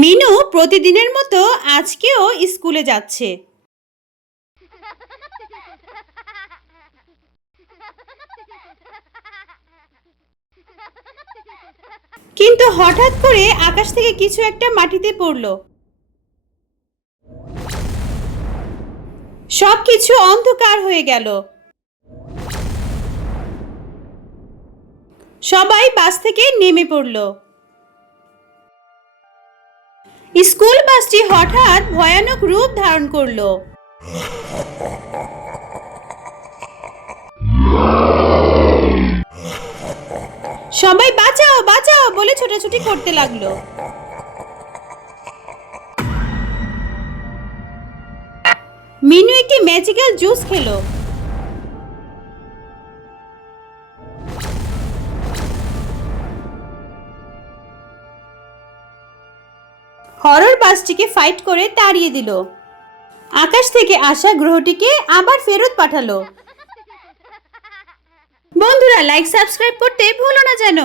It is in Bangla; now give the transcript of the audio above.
মিনু প্রতিদিনের মতো আজকেও স্কুলে যাচ্ছে। কিন্তু হঠাৎ করে আকাশ থেকে কিছু একটা মাটিতে পড়ল। সব কিছু অন্ধকার হয়ে গেল। সবাই বাস থেকে নেমে পড়ল। স্কুল বাসটি হঠাৎ ভয়ানক রূপ ধারণ করল। সবাই, বাঁচাও বাঁচাও, বলে ছোটাছুটি করতে লাগল। মিনু একটি ম্যাজিক্যাল জুস খেলো। হরর বাসটিকে ফাইট করে তাড়িয়ে দিল। আকাশ থেকে আসা গ্রহটিকে আবার ফেরত পাঠালো। বন্ধুরা লাইক সাবস্ক্রাইব করতে ভুলো না যেন।